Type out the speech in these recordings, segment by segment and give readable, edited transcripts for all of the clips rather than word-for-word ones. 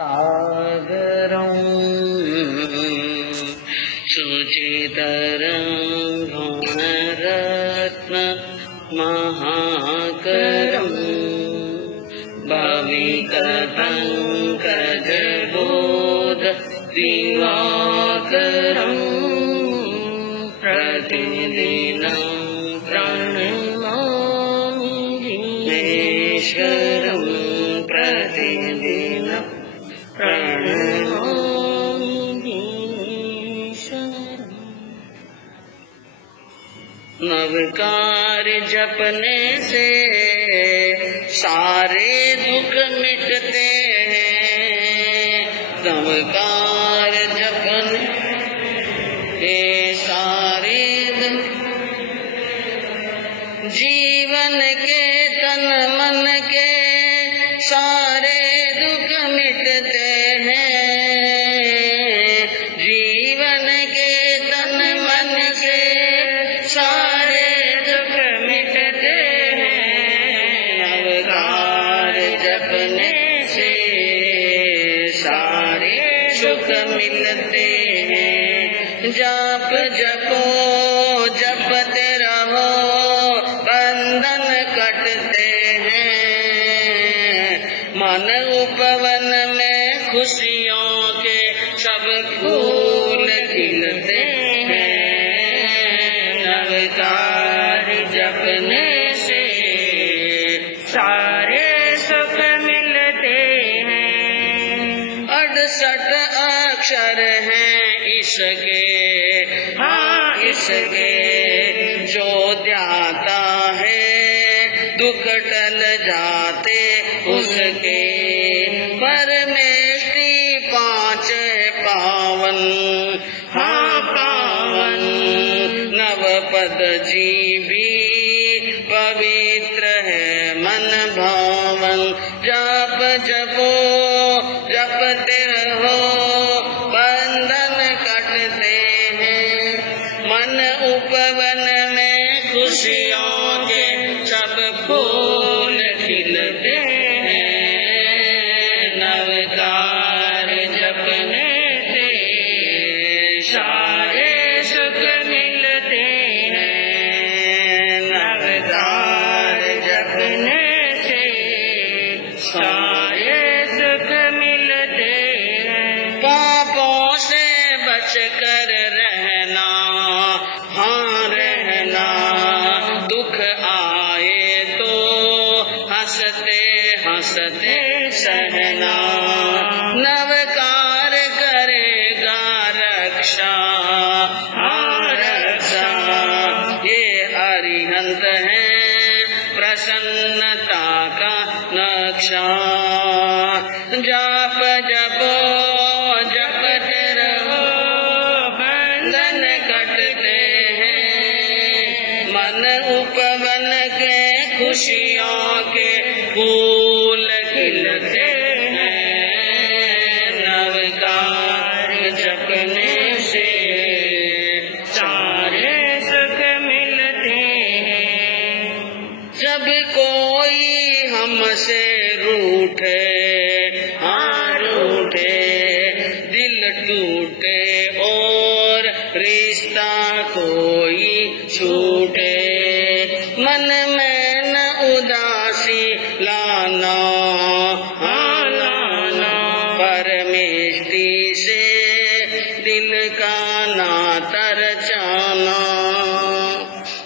सागरं सुचितरं भुवनरत्न महाकरं भवितपङ्कजबोध दिवाकरं प्रतिदिनं प्रणमामि दिनेश्वरं प्रतिदिनं प्रणमामि दिनेश्वरं। नवकार जपने से सारे दुख मिटते हैं। नवकार जपने से सारे दुख जीवन के तन मन के सारे दुख मिटते हैं। जीवन के तन मन के सारे दुख मिटते हैं। नवकार जपने से सारे सुख मिलते हैं। जाप जपो जपते रहो बंधन कटते हैं। मन उपवन में खुशियों के सब फूल खिलते हैं। नवकार जपने से सारे सुख मिलते हैं। 68 अक्षर हैं इसके, हाँ इसके, जो ध्याता है दुख टल जाते उसके। परमेष्टि 5 पावन, हाँ पावन, नव पद जीवी पवित्र है मन भावन। जाप जपो जपते रहो बंधन कटते हैं। मन उपवन में खुशियों के सब फूल खिलते हैं। नवकार जपने से सारे सुख मिलते हैं। नवकार जपने से सारे सुख मिलते हैं। पापों से बच कर रहना, हाँ रहना, दुख आए तो हंसते हंसते सहना। नवकार करेगा रक्षा, हाँ रक्षा, ये अरिहंत है प्रसन्नता का नक्शा। जाप जपो जपते रहो बंधन कटते हैं। मन उपवन के खुशियों के फूल खिलते हैं। नवकार जपने से सारे सुख मिलते हैं। जब कोई हमसे रूठे, हाँ रूठे, दिल टूटे और रिश्ता कोई छूटे। मन में न उदासी लाना, हाँ लाना, परमेष्टि से दिल का नाता रचाना।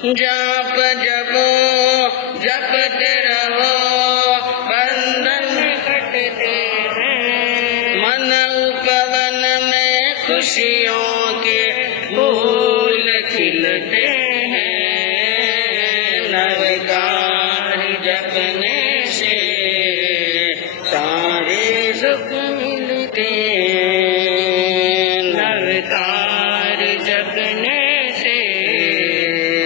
जाप जपो जपते रहो बंधन कटते हैं। मन उपवन में खुशियों के फूल खिलते हैं। नवकार जपने से सारे सुख मिलते हैं। नवकार जपने से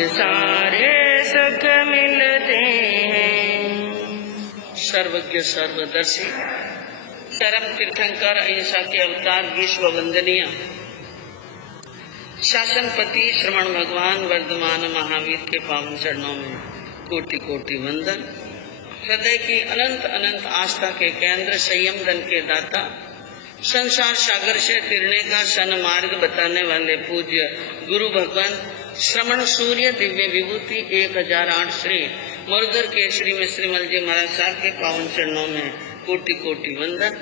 सारे सुख मिलते हैं। सर्वज्ञ सर्वदर्शी परम तीर्थंकर अहिंसा के अवतार विश्व वंदनीय शासनपति श्रवण भगवान वर्धमान महावीर के पावन चरणों में कोटि कोटि वंदन। हृदय की अनंत अनंत आस्था के केंद्र, संयम दल के दाता, संसार सागर से तिरने का सन्मार्ग बताने वाले पूज्य गुरु भगवान श्रवण सूर्य दिव्य विभूति 1008 श्री मुरदर केसरी में श्रीमल जी महाराज साहब के पावन चरणों में कोटि कोटि वंदन।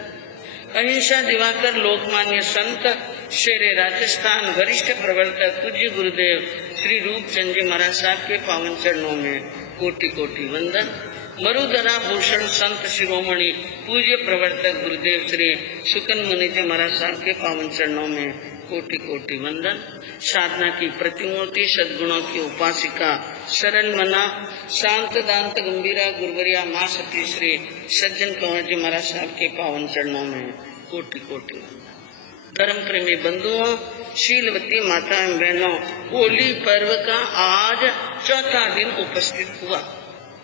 अहिंसा दिवाकर लोकमान्य संत शेरे राजस्थान वरिष्ठ प्रवर्तक पूज्य गुरुदेव श्री रूपचंद जी महाराज साहब के पावन चरणों में कोटि कोटि वंदन। मरुधरा भूषण संत शिरोमणि पूज्य प्रवर्तक गुरुदेव श्री सुकन मुनि जी महाराज साहब के पावन चरणों में कोटि कोटि वंदन। साधना की प्रतिमूर्ति सद्गुणों की उपासिका शरण मना शांत दांत गंभीरा गुरुवरिया माँ सती श्री सज्जन कंवर जी महाराज साहब के पावन चरणों में कोटि कोटि धर्म प्रेमी बंधुओं, शीलवती माता एवं बहनों, होली पर्व का आज चौथा दिन उपस्थित हुआ।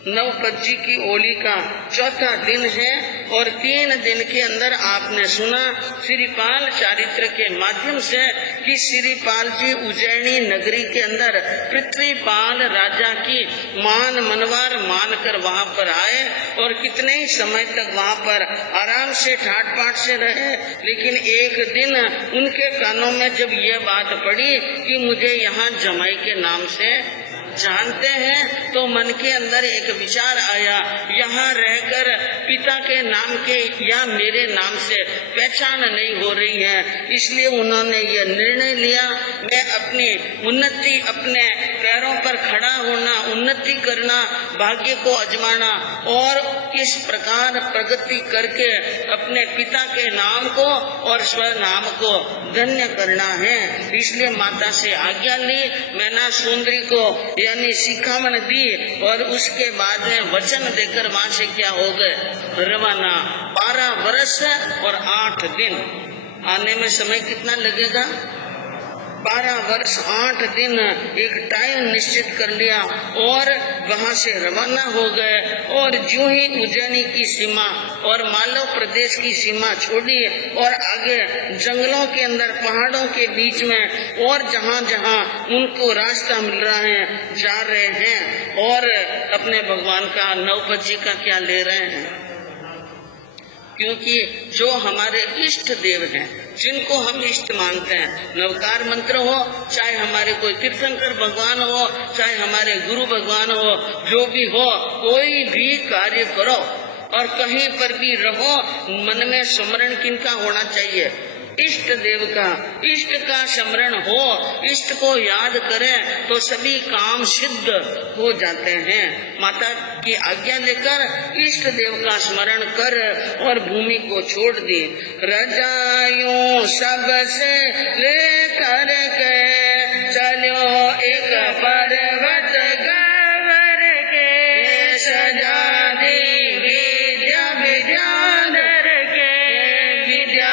नवपज्जी की होली का चौथा दिन है और 3 दिन के अंदर आपने सुना श्रीपाल चारित्र के माध्यम से कि श्रीपाल जी उज्जैनी नगरी के अंदर पृथ्वीपाल राजा की मान मनवार मानकर वहाँ पर आए और कितने ही समय तक वहाँ पर आराम से ठाट पाट से रहे। लेकिन एक दिन उनके कानों में जब ये बात पड़ी कि मुझे यहाँ जमाई के नाम से जानते हैं, तो मन के अंदर एक विचार आया, यहाँ रहकर पिता के नाम के या मेरे नाम से पहचान नहीं हो रही है, इसलिए उन्होंने ये निर्णय लिया मैं अपनी उन्नति, अपने पैरों पर खड़ा होना, उन्नति करना, भाग्य को आजमाना और इस प्रकार प्रगति करके अपने पिता के नाम को और स्वनाम को धन्य करना है। इसलिए माता से आज्ञा ली, मैना सुंदरी को यानी शिखामण दी और उसके बाद में वचन देकर वहां से क्या हो गए रवाना। 12 वर्ष और 8 दिन आने में समय कितना लगेगा? 12 वर्ष 8 दिन एक टाइम निश्चित कर लिया और वहां से रवाना हो गए। और जो ही उज्जैनी की सीमा और मालव प्रदेश की सीमा छोड़ी और आगे जंगलों के अंदर पहाड़ों के बीच में और जहां जहां उनको रास्ता मिल रहा है जा रहे हैं और अपने भगवान का नवपज्जी का क्या ले रहे हैं, क्योंकि जो हमारे इष्ट देव हैं, जिनको हम इष्ट मानते हैं, नवकार मंत्र हो, चाहे हमारे कोई तीर्थंकर भगवान हो, चाहे हमारे गुरु भगवान हो, जो भी हो, कोई भी कार्य करो और कहीं पर भी रहो, मन में स्मरण किनका होना चाहिए? इष्ट देव का। इष्ट का स्मरण हो, इष्ट को याद करें तो सभी काम सिद्ध हो जाते हैं। माता की आज्ञा लेकर इष्ट देव का स्मरण कर और भूमि को छोड़ दी। रजायूं सबसे लेकर के चलो एक पर्वत गवर के सजा दी विद्या विद्याधर के विद्या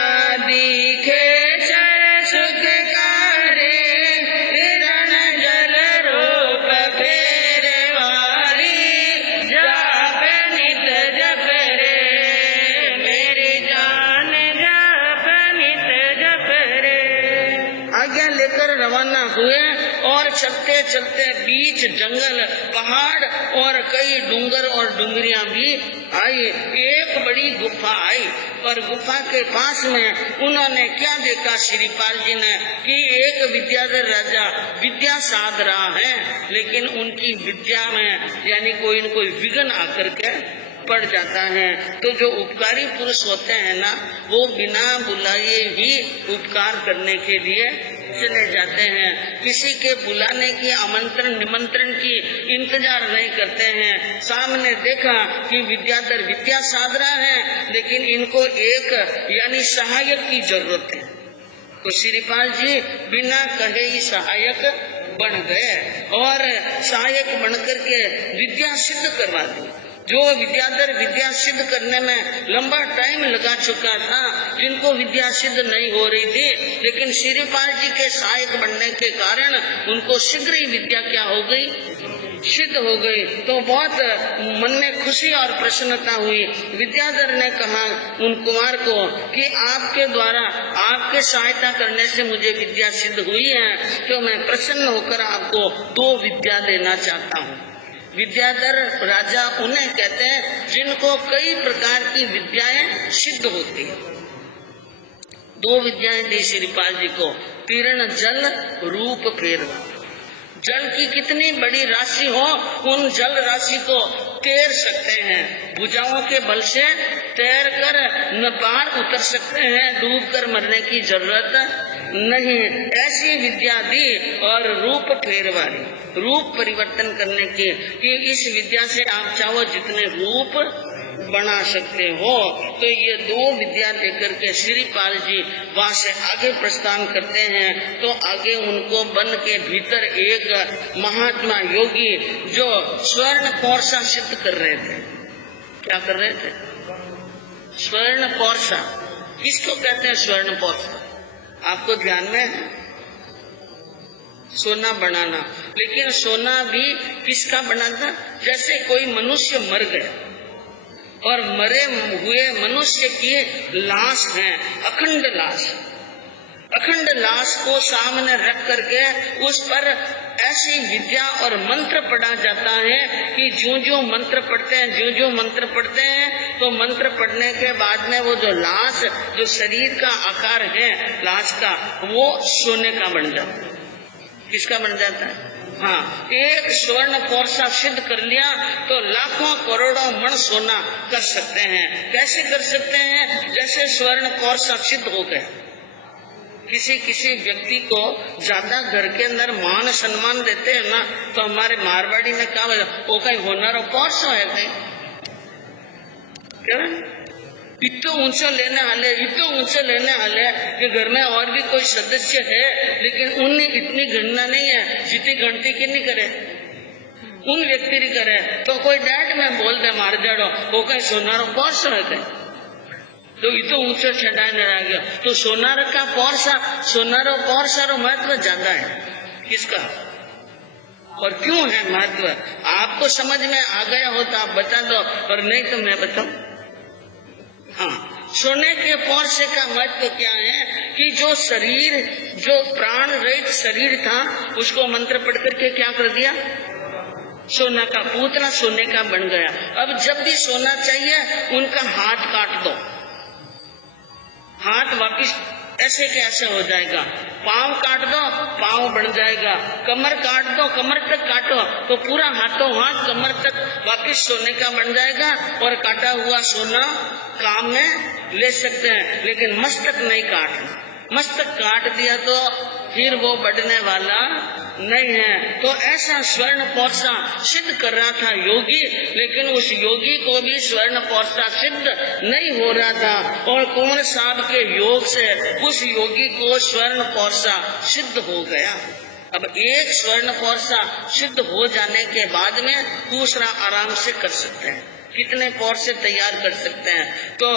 रवाना हुए और चलते चलते बीच जंगल, पहाड़ और कई डूंगर और डूंगरियां भी आई। एक बड़ी गुफा आई और गुफा के पास में उन्होंने क्या देखा श्रीपाल जी ने कि एक विद्याधर राजा विद्या साध रहा है, लेकिन उनकी विद्या में यानी कोई न कोई विघ्न आकर के पड़ जाता है। तो जो उपकारी पुरुष होते हैं ना, वो बिना बुलाए ही उपकार करने के लिए चले जाते हैं। किसी के बुलाने की, आमंत्रण निमंत्रण की इंतजार नहीं करते हैं। सामने देखा कि विद्याधर विद्या साध रहा है, लेकिन इनको एक यानी सहायक की जरूरत है। तो श्रीपाल जी बिना कहे ही सहायक बन गए और सहायक बनकर के विद्या सिद्ध करवा दी। जो विद्याधर विद्या सिद्ध करने में लंबा टाइम लगा चुका था, जिनको विद्या सिद्ध नहीं हो रही थी, लेकिन श्रीपाल जी के सहायक बनने के कारण उनको शीघ्र ही विद्या क्या हो गई, सिद्ध हो गई। तो बहुत मन में खुशी और प्रसन्नता हुई। विद्याधर ने कहा उन कुमार को कि आपके द्वारा, आपके सहायता करने से मुझे विद्या सिद्ध हुई है, तो मैं प्रसन्न होकर आपको 2 विद्या देना चाहता हूँ। विद्याधर राजा उन्हें कहते हैं जिनको कई प्रकार की विद्याएं सिद्ध होती हैं। दो विद्याएं दी श्रीपाल जी को, तीर्ण जल रूप फेरवा। जल की कितनी बड़ी राशि हो, उन जल राशि को तैर सकते हैं, भुजाओं के बल से तैर कर न पार उतर सकते हैं, डूब कर मरने की जरूरत नहीं। ऐसी विद्या दी और रूप फेरवा दी, रूप परिवर्तन करने की, कि इस विद्या से आप चाहो जितने रूप बना सकते हो। तो ये दो विद्या लेकर के श्रीपाल जी वहाँ से आगे प्रस्थान करते हैं। तो आगे उनको वन के भीतर एक महात्मा योगी जो स्वर्ण पौरसा सिद्ध कर रहे थे। क्या कर रहे थे? स्वर्ण पौरसा। किसको कहते हैं स्वर्ण पौरसा? आपको ध्यान में है? सोना बनाना। लेकिन सोना भी किसका बना था? जैसे कोई मनुष्य मर गया और मरे हुए मनुष्य की लाश है, अखंड लाश, अखंड लाश को सामने रख करके उस पर ऐसी विद्या और मंत्र पढ़ा जाता है कि जो मंत्र पढ़ते हैं, जो मंत्र पढ़ते हैं, तो मंत्र पढ़ने के बाद में वो जो लाश, जो शरीर का आकार है लाश का, वो सोने का बन जाता है। किसका बन जाता है? हाँ, एक स्वर्ण पौरसा सिद्ध कर लिया तो लाखों करोड़ों मण सोना कर सकते हैं। कैसे कर सकते हैं? जैसे स्वर्ण पौरसा सिद्ध हो गए। किसी व्यक्ति को ज्यादा घर के अंदर मान सम्मान देते हैं ना, तो हमारे मारवाड़ी में क्या वो कहीं होनारो पौरसा है कहीं, क्या इतना ऊंचा लेने वाले कि घर में और भी कोई सदस्य है, लेकिन उनने इतनी गणना नहीं है जितनी गिनती की नहीं करे, उन व्यक्ति नहीं करे। तो कोई डैड में बोल दे मार जाड़ो वो कहीं सोनारो पौरसा है कहीं, तो इतो ऊंचा चढ़ाने आ गया। तो सोनार का पौरसा, सोनारो पौरसारो महत्व ज्यादा है। किसका और क्यों है महत्व? आपको समझ में आ गया हो तो आप बता दो, और नहीं तो मैं बताऊं। हाँ, सोने के पौरसे का महत्व क्या है कि जो शरीर, जो प्राण रहित शरीर था, उसको मंत्र पढ़ करके क्या कर दिया? सोना का पूतना सोने का बन गया। अब जब भी सोना चाहिए उनका हाथ काट दो, हाथ वापिस ऐसे के ऐसे हो जाएगा। पाँव काट दो, पाँव बन जाएगा। कमर काट दो, कमर तक काटो तो पूरा हाथों हाथ कमर तक वापिस सोने का बन जाएगा, और काटा हुआ सोना काम में ले सकते हैं। लेकिन मस्तक नहीं काटना, मस्तक काट दिया तो फिर वो बढ़ने वाला नहीं है। तो ऐसा स्वर्ण पौरसा सिद्ध कर रहा था योगी, लेकिन उस योगी को भी स्वर्ण पौरसा सिद्ध नहीं हो रहा था, और कुंवर साहब के योग से उस योगी को स्वर्ण पौरसा सिद्ध हो गया। अब एक स्वर्ण पौरसा सिद्ध हो जाने के बाद में दूसरा आराम से कर सकते हैं। कितने पौरसे तैयार कर सकते हैं? तो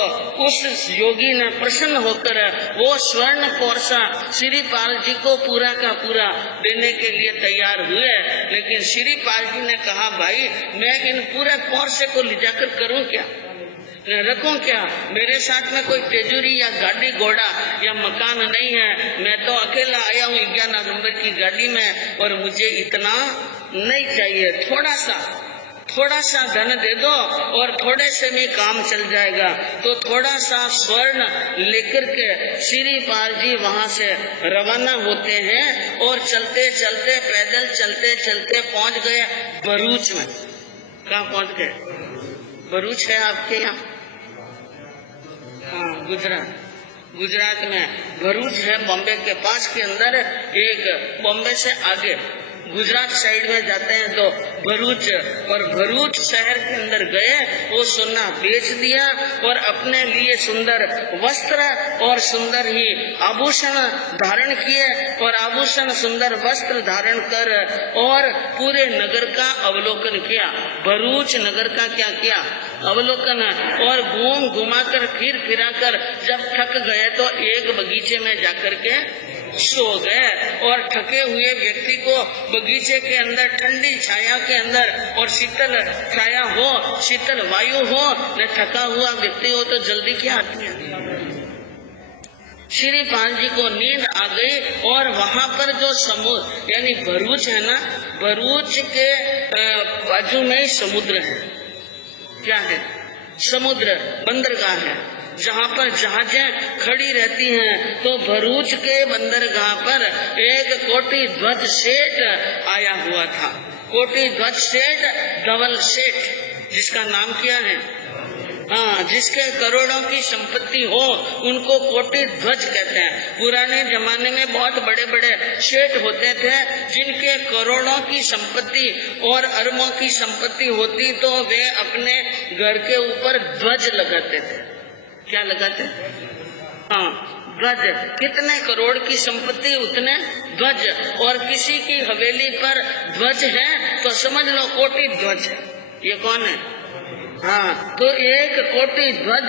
उस योगी ने प्रसन्न होकर वो स्वर्ण पौरसा श्रीपाल जी को पूरा का पूरा देने के लिए तैयार हुए। लेकिन श्रीपाल जी ने कहा, भाई मैं इन पूरे पौरसे को ले जाकर करूं क्या, रखूं क्या? मेरे साथ में कोई तेजूरी या गाड़ी घोड़ा या मकान नहीं है। मैं तो अकेला आया हूँ 11 नंबर की गाड़ी में, और मुझे इतना नहीं चाहिए। थोड़ा सा धन दे दो और थोड़े से में काम चल जाएगा। तो थोड़ा सा स्वर्ण लेकर के श्रीपाल जी वहाँ से रवाना होते हैं, और चलते चलते पैदल चलते चलते पहुँच गए भरूच में। कहाँ पहुँच गए? भरूच है आपके यहाँ? हाँ, गुजरात में भरूच है, बॉम्बे के पास के अंदर। एक बॉम्बे से आगे गुजरात साइड में जाते हैं तो भरूच, और भरूच शहर के अंदर गए, वो सोना बेच दिया और अपने लिए सुंदर वस्त्र और सुंदर ही आभूषण धारण किए, और आभूषण सुंदर वस्त्र धारण कर और पूरे नगर का अवलोकन किया। भरूच नगर का क्या किया? अवलोकन। और घुमाकर फिर फिराकर जब थक गए तो एक बगीचे में जाकर के सो गए। और थके हुए व्यक्ति को बगीचे के अंदर ठंडी छाया के अंदर और शीतल छाया हो, शीतल वायु हो, न थका हुआ व्यक्ति हो तो जल्दी क्या आती है? श्रीपाल जी को नींद आ गई। और वहाँ पर जो समुद्र यानी भरूच है ना, भरूच के बाजू में ही समुद्र है। क्या है? समुद्र, बंदरगाह है। जहाँ पर जहाजें खड़ी रहती हैं, तो भरूच के बंदरगाह पर एक कोटि ध्वज सेठ आया हुआ था। कोटि ध्वज सेठ, धवल सेठ, जिसका नाम क्या है? हाँ, जिसके करोड़ों की संपत्ति हो उनको कोटि ध्वज कहते हैं। पुराने जमाने में बहुत बड़े बड़े सेठ होते थे जिनके करोड़ों की संपत्ति और अरबों की संपत्ति होती, तो वे अपने घर के ऊपर ध्वज लगाते थे। क्या लगाते? हाँ, ध्वज। कितने करोड़ की संपत्ति उतने ध्वज, और किसी की हवेली पर ध्वज है तो समझ लो कोटि ध्वज है। ये कौन है? हाँ, तो एक कोटि ध्वज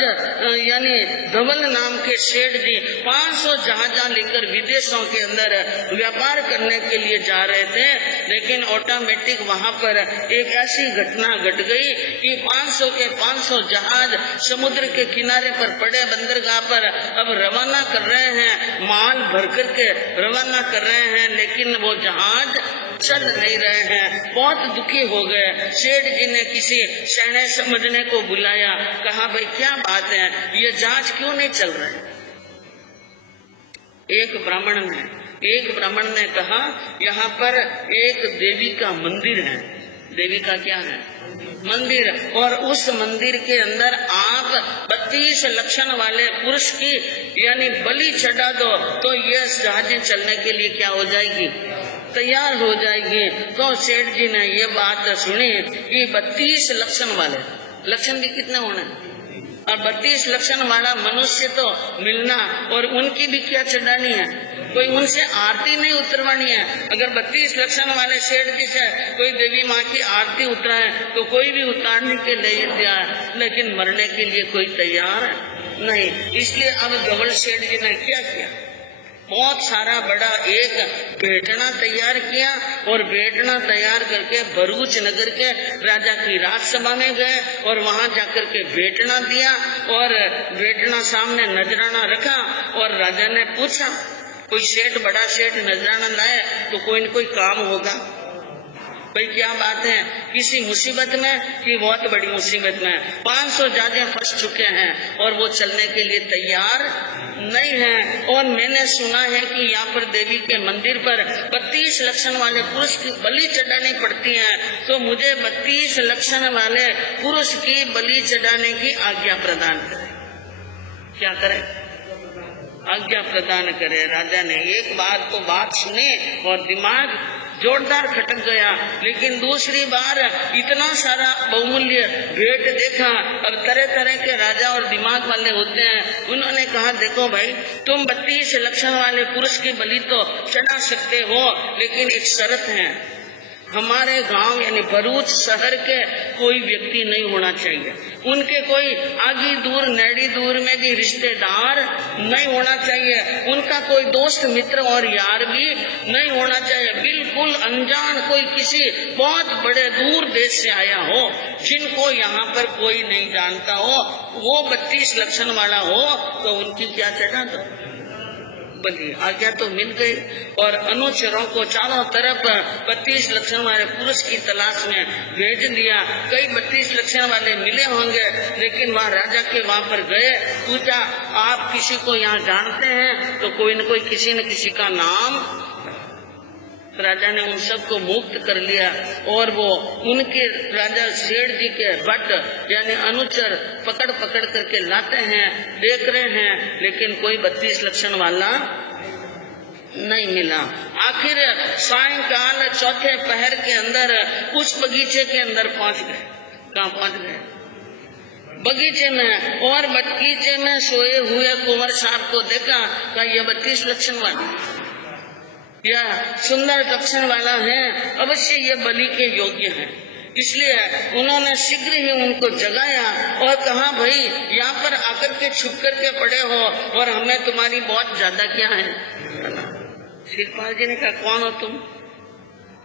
यानी धवल नाम के सेठ जी 500 जहाजा लेकर विदेशों के अंदर व्यापार करने के लिए जा रहे थे, लेकिन ऑटोमेटिक वहाँ पर एक ऐसी घटना घट गई कि 500 के 500 जहाज समुद्र के किनारे पर पड़े बंदरगाह पर अब रवाना कर रहे हैं, माल भर करके रवाना कर रहे हैं, लेकिन वो जहाज चल नहीं रहे हैं। बहुत दुखी हो गए। सेठ जी ने किसी सैन्य समझने को बुलाया, कहा भाई क्या बात है, ये जहाज क्यों नहीं चल रहे? एक ब्राह्मण ने कहा यहाँ पर एक देवी का मंदिर है। देवी का क्या है? मंदिर। और उस मंदिर के अंदर आप 32 लक्षण वाले पुरुष की यानी बलि चढ़ा दो तो ये जहाजें चलने के लिए क्या हो जाएगी? तैयार हो जाएगी। तो सेठ जी ने ये बात सुनी कि 32 लक्षण वाले, लक्षण भी कितने होने, और 32 लक्षण वाला मनुष्य तो मिलना, और उनकी भी क्या चढ़ानी है? कोई उनसे आरती नहीं उतरवानी है। अगर 32 लक्षण वाले सेठ जी से कोई देवी माँ की आरती उतराए तो कोई भी उतारने के लिए तैयार, लेकिन मरने के लिए कोई तैयार नहीं। इसलिए अब धवल सेठ जी ने क्या किया? बहुत सारा बड़ा एक भेटना तैयार किया, और भेटना तैयार करके भरूच नगर के राजा की राजसभा में गए और वहां जाकर के भेटना दिया, और भेटना सामने नजराना रखा, और राजा ने पूछा कोई सेठ, बड़ा सेठ नजराना लाए तो कोई न कोई काम होगा। भाई क्या बात है, किसी मुसीबत में कि बहुत बड़ी मुसीबत में 500 जहाजें फंस चुके हैं और वो चलने के लिए तैयार नहीं है। और मैंने सुना है कि यहाँ पर देवी के मंदिर पर 32 लक्षण वाले पुरुष की बलि चढ़ानी पड़ती है, तो मुझे 32 लक्षण वाले पुरुष की बलि चढ़ाने की आज्ञा प्रदान करे। क्या करे? आज्ञा प्रदान करे। राजा ने एक बार तो बात सुनी और दिमाग जोरदार खटक गया, लेकिन दूसरी बार इतना सारा बहुमूल्य भेंट देखा। अब तरह तरह के राजा और दिमाग वाले होते हैं, उन्होंने कहा देखो भाई, तुम 32 लक्षण वाले पुरुष की बलि तो चढ़ा सकते हो, लेकिन एक शर्त है, हमारे गांव यानी भरूच शहर के कोई व्यक्ति नहीं होना चाहिए, उनके कोई आगी दूर नेड़ी दूर में भी रिश्तेदार नहीं होना चाहिए, उनका कोई दोस्त मित्र और यार भी नहीं होना चाहिए, बिल्कुल अनजान कोई किसी बहुत बड़े दूर देश से आया हो, जिनको यहाँ पर कोई नहीं जानता हो, वो 32 लक्षण वाला हो, तो उनकी क्या चढ़ा दो बलि। आज्ञा तो मिल गई, और अनुचरों को चारों तरफ 32 लक्षण वाले पुरुष की तलाश में भेज दिया। कई 32 लक्षण वाले मिले होंगे, लेकिन वहाँ राजा के वहाँ पर गए, पूछा आप किसी को यहाँ जानते हैं? तो कोई न कोई किसी न किसी का नाम। राजा ने उन सबको मुक्त कर लिया, और वो उनके राजा सेठ जी के भट्ट यानी अनुचर पकड़ पकड़ करके लाते हैं, देख रहे हैं, लेकिन कोई 32 लक्षण वाला नहीं मिला। आखिर सायंकाल चौथे पहर के अंदर उस बगीचे के अंदर पहुंच गए। कहाँ पहुंच गए? बगीचे में। और बगीचे में सोए हुए कुंवर साहब को देखा, कहा ये 32 लक्षण वाला या सुंदर लक्षण वाला है, अवश्य ये बलि के योग्य है। इसलिए उन्होंने शीघ्र ही उनको जगाया और कहा भाई यहाँ पर आकर के छुप करके पड़े हो और हमें तुम्हारी बहुत ज्यादा क्या है। शिवपाल जी ने कहा कौन हो तुम?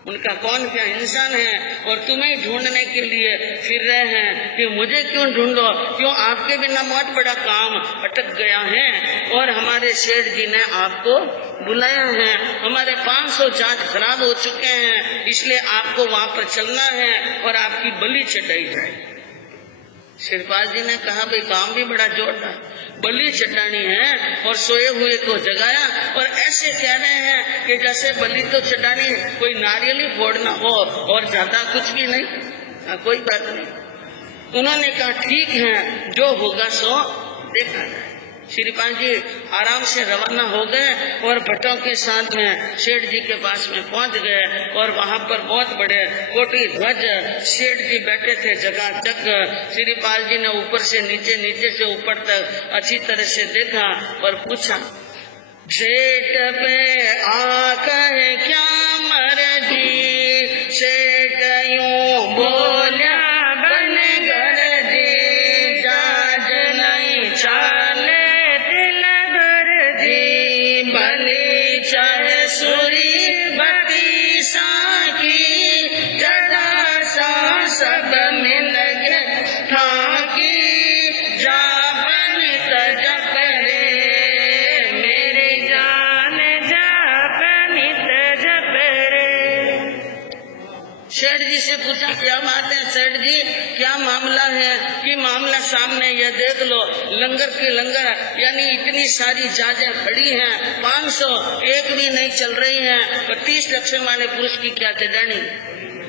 उनका कौन क्या इंसान है और तुम्हें ढूंढने के लिए फिर रहे हैं कि मुझे क्यों ढूंढो, क्यों आपके बिना बहुत बड़ा काम अटक गया है और हमारे सेठ जी ने आपको बुलाया है, हमारे 500 जहाज खराब हो चुके हैं, इसलिए आपको वहां पर चलना है और आपकी बलि चढ़ाई जाए। श्रीपाल जी ने कहा भाई काम भी बड़ा जोरदार, बलि चटानी है और सोए हुए को जगाया, और ऐसे कह रहे हैं कि जैसे बलि तो चटानी कोई नारियल ही फोड़ना हो और ज्यादा कुछ भी नहीं। कोई बात नहीं। उन्होंने कहा ठीक है, जो होगा सो देखा जाए। श्रीपाल जी आराम से रवाना हो गए और भट्टों के साथ में सेठ जी के पास में पहुंच गए, और वहां पर बहुत बड़े कोटि ध्वज सेठ जी बैठे थे जगह तक। श्रीपाल जी ने ऊपर से नीचे, नीचे से ऊपर तक अच्छी तरह से देखा और पूछा, सेठ पे आकर क्या मर्जी, सेठ यूं बोला बन गरजी, जाज नहीं चाले बलि चाहे सुरी बती साकी, जदा सा सब मिल गए ठाकी, जा बनित जप रे मेरी जान, जा बनित जप रे। सेठ जी से पूछा क्या बात है सेठ जी, क्या मामला है? कि मामला सामने ये देख लो, लंगर के लंगर यानी इतनी सारी जाजें खड़ी हैं, 500 एक भी नहीं चल रही हैं, 25 लक्षण वाले पुरुष की क्या चढ़ानी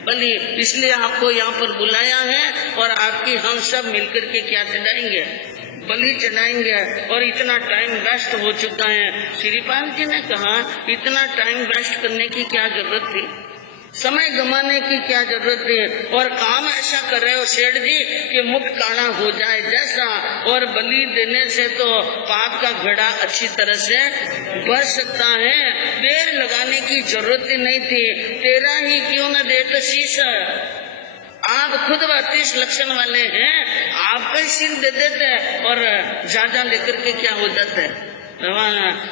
बलि, इसलिए आपको यहाँ पर बुलाया है और आपकी हम सब मिलकर के क्या चढ़ाएंगे, बलि चढ़ाएंगे। और इतना टाइम वेस्ट हो चुका है। श्रीपाल जी ने कहा इतना टाइम वेस्ट करने की क्या जरूरत थी, समय गंवाने की क्या जरूरत थी, और काम ऐसा कर रहे हो सेठ जी कि मुख काला हो जाए जैसा, और बलि देने से तो पाप का घड़ा अच्छी तरह से भर सकता है। देर लगाने की जरूरत ही नहीं थी, तेरा ही क्यों न देते शीश, आप खुद 32 लक्षण वाले हैं, आपका सिर दे देते और ज्यादा लेकर के क्या हो जाता है।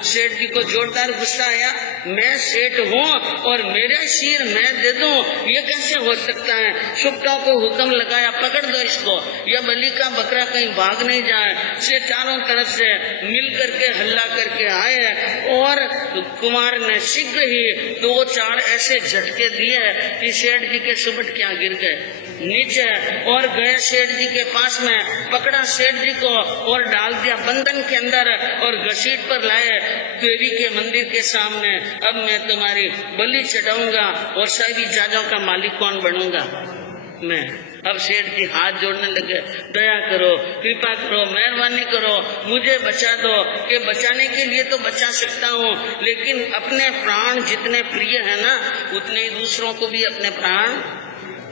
सेठ जी को जोरदार गुस्सा आया, मैं सेठ हूँ और मेरे सिर मैं दे दूं, ये कैसे हो सकता है। शुक्तों को हुक्म लगाया, पकड़ दो इसको, यह बलि का बकरा कहीं भाग नहीं जाए। से चारों तरफ से मिल करके हल्ला करके आए, और कुमार ने शीघ्र ही 2-4 ऐसे झटके दिए कि सेठ जी के सुबट क्या गिर गए नीचे, और गए सेठ जी के पास में, पकड़ा सेठ जी को और डाल दिया बंधन के अंदर, और घसीट पर लाए देवी के मंदिर के सामने। अब मैं तुम्हारी बलि चढ़ाऊंगा और सारी जाजों का मालिक कौन बनूंगा मैं। अब सेठ जी हाथ जोड़ने लगे, दया करो, कृपा करो, मेहरबानी करो, मुझे बचा दो। कि बचाने के लिए तो बचा सकता हूँ, लेकिन अपने प्राण जितने प्रिय है ना, उतने ही दूसरों को भी अपने प्राण।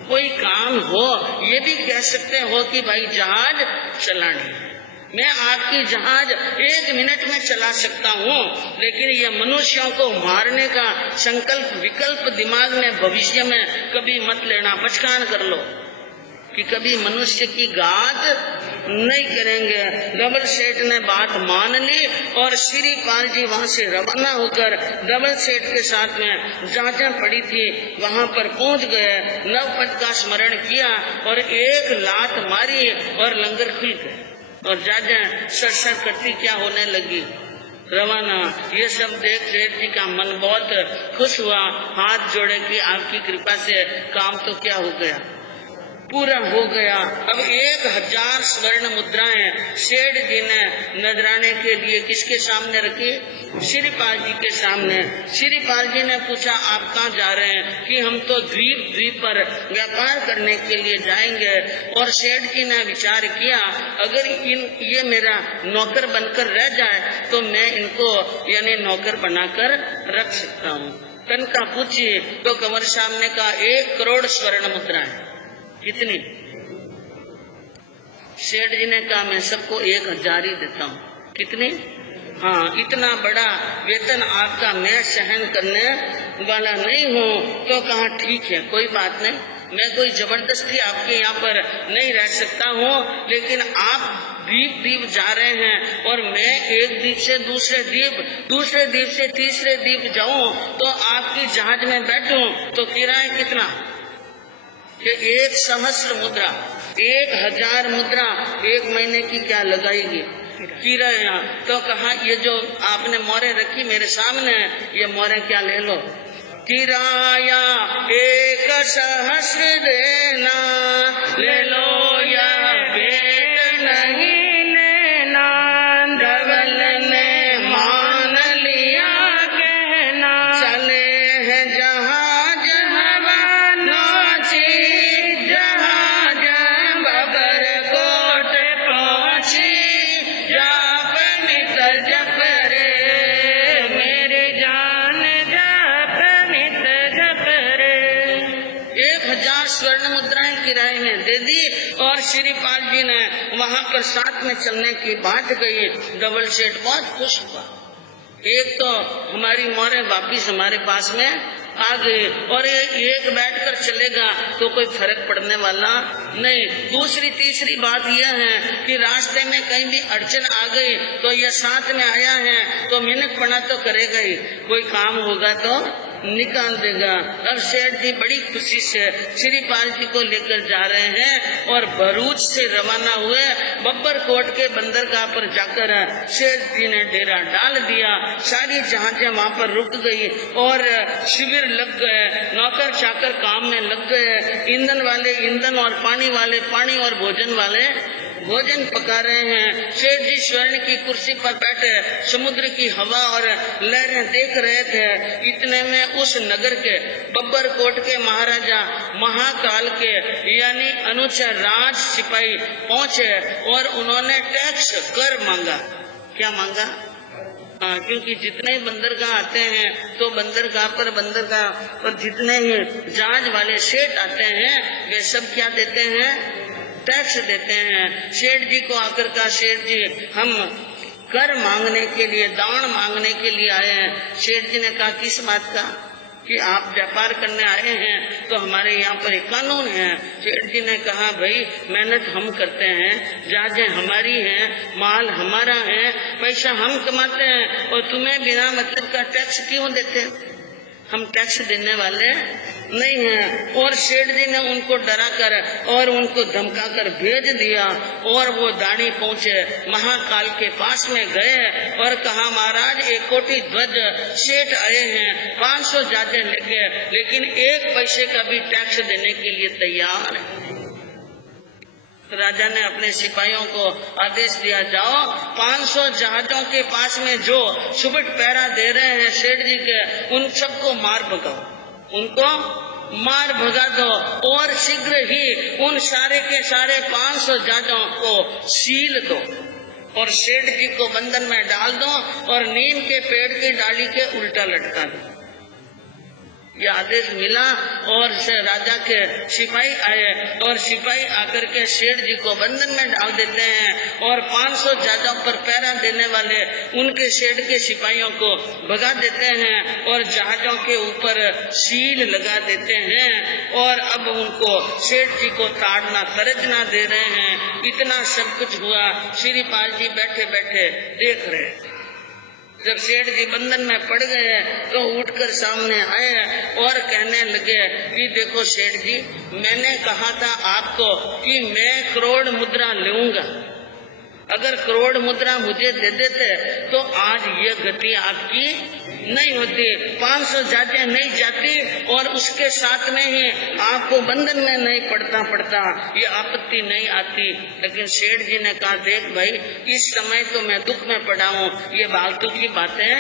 कोई काम हो, ये भी कह सकते हो कि भाई जहाज चलानी, मैं आपकी जहाज 1 मिनट में चला सकता हूँ, लेकिन ये मनुष्यों को मारने का संकल्प विकल्प दिमाग में भविष्य में कभी मत लेना, पछतान कर लो कि कभी मनुष्य की गात नहीं करेंगे। डबल सेठ ने बात मान ली और श्रीपाल जी वहाँ से रवाना होकर डबल सेठ के साथ में जांचें पड़ी थी वहाँ पर पहुँच गए, नवपद का स्मरण किया और एक लात मारी और लंगर खुल गए और जाजें सर करती क्या होने लगी रवाना। ये सब देख सेठ जी का मन बहुत खुश हुआ, हाथ जोड़े कि आपकी कृपा से काम तो क्या हो गया, पूरा हो गया। अब 1000 स्वर्ण मुद्राएं सेठ जी ने नजराने के लिए किसके सामने रखी? श्रीपाल जी के सामने। श्रीपाल जी ने पूछा आप कहाँ जा रहे हैं? कि हम तो द्वीप पर व्यापार करने के लिए जाएंगे। और सेठ जी ने विचार किया अगर ये मेरा नौकर बनकर रह जाए तो मैं इनको यानी नौकर बनाकर रख सकता हूँ। तनका पूछिए तो कंवर सामने का 1 करोड़ स्वर्ण मुद्राएं। कितनी? सेठ जी ने कहा मैं सबको 1000 ही देता हूँ। कितनी? हाँ, इतना बड़ा वेतन आपका मैं सहन करने वाला नहीं हूँ। तो कहा ठीक है कोई बात नहीं, मैं कोई जबरदस्ती आपके यहाँ पर नहीं रह सकता हूँ, लेकिन आप द्वीप जा रहे हैं और मैं एक द्वीप से दूसरे द्वीप से तीसरे द्वीप जाऊँ तो आपकी जहाज में बैठूं तो किराया कितना? कि 1 सहस्त्र मुद्रा, 1000 मुद्रा 1 महीने की क्या लगाएगी किराया। तो कहा ये जो आपने मोहरें रखी मेरे सामने, ये मोहरें क्या ले लो, किराया 1 सहस्त्र देना, ले लो या किराए में दे दी और श्रीपाल जी ने वहाँ पर साथ में चलने की बात कही। धवल सेठ बहुत खुश हुआ। एक तो हमारी मोरे वापिस हमारे पास में आ गए और एक बैठकर चलेगा तो कोई फर्क पड़ने वाला नहीं। दूसरी तीसरी बात यह है कि रास्ते में कहीं भी अड़चन आ गई तो यह साथ में आया है तो मेहनत पड़ा तो करेगा ही, कोई काम होगा तो निकाल देगा। अब सेठ जी बड़ी खुशी से श्रीपाल जी को लेकर जा रहे हैं और भरूच से रवाना हुए। बब्बर कोट के बंदरगाह पर जाकर सेठ जी ने डेरा डाल दिया। सारी जहाजें वहाँ पर रुक गई और शिविर लग गए। नौकर चाकर काम में लग गए। ईंधन वाले ईंधन और पानी वाले पानी और भोजन वाले भोजन पका रहे हैं। सेठ जी स्वर्ण की कुर्सी पर बैठे समुद्र की हवा और लहरें देख रहे थे। इतने में उस नगर के बब्बर कोट के महाराजा महाकाल के यानी अनुचर राज सिपाही पहुंचे और उन्होंने टैक्स कर मांगा। क्या मांगा? क्योंकि जितने बंदरगाह आते हैं तो बंदरगाह पर जितने ही जहाज वाले सेठ आते हैं वे सब क्या देते हैं? टैक्स देते हैं। सेठ जी को आकर कहा, सेठ जी हम कर मांगने के लिए दान मांगने के लिए आए हैं। सेठ जी ने कहा किस बात का? कि आप व्यापार करने आए हैं तो हमारे यहाँ पर एक कानून है। सेठ जी ने कहा भाई मेहनत हम करते हैं, जहाजें हमारी हैं, माल हमारा है, पैसा हम कमाते हैं और तुम्हें बिना मतलब का टैक्स क्यों देते? हम टैक्स देने वाले नहीं हैं। और सेठ जी ने उनको डरा कर और उनको धमका कर भेज दिया और वो दाढ़ी पहुंचे महाकाल के पास में गए और कहा महाराज 1 कोटि ध्वज सेठ आए हैं 500 जहाजें लेके, लेकिन 1 पैसे का भी टैक्स देने के लिए तैयार है। राजा ने अपने सिपाहियों को आदेश दिया, जाओ 500 जहाजों के पास में जो सुबह पहरा दे रहे हैं सेठ जी के, उन सबको मार भगाओ, उनको मार भगा दो और शीघ्र ही उन सारे के सारे 500 जहाजों को सील दो और सेठ जी को बंधन में डाल दो और नीम के पेड़ की डाली के उल्टा लटका दो। यह आदेश मिला और राजा के सिपाही आए और सिपाही आकर के सेठ जी को बंधन में डाल देते हैं और 500 जहाजों पर पहरा देने वाले उनके सेठ के सिपाहियों को भगा देते हैं और जहाजों के ऊपर सील लगा देते हैं और अब उनको सेठ जी को ताड़ना तर्जना दे रहे हैं। इतना सब कुछ हुआ। श्रीपाल जी बैठे बैठे देख रहे थे। जब सेठ जी बंधन में पड़ गए तो उठकर सामने आए और कहने लगे कि देखो सेठ जी, मैंने कहा था आपको कि मैं करोड़ मुद्रा लूंगा, अगर करोड़ मुद्रा मुझे दे देते तो आज ये गति आपकी नहीं होती, 500 जहाजें नहीं जाती और उसके साथ में ही आपको बंधन में नहीं पड़ता, ये आपत्ति नहीं आती। लेकिन सेठ जी ने कहा देख भाई, इस समय तो मैं दुख में पड़ा हूँ, ये फालतू की बातें।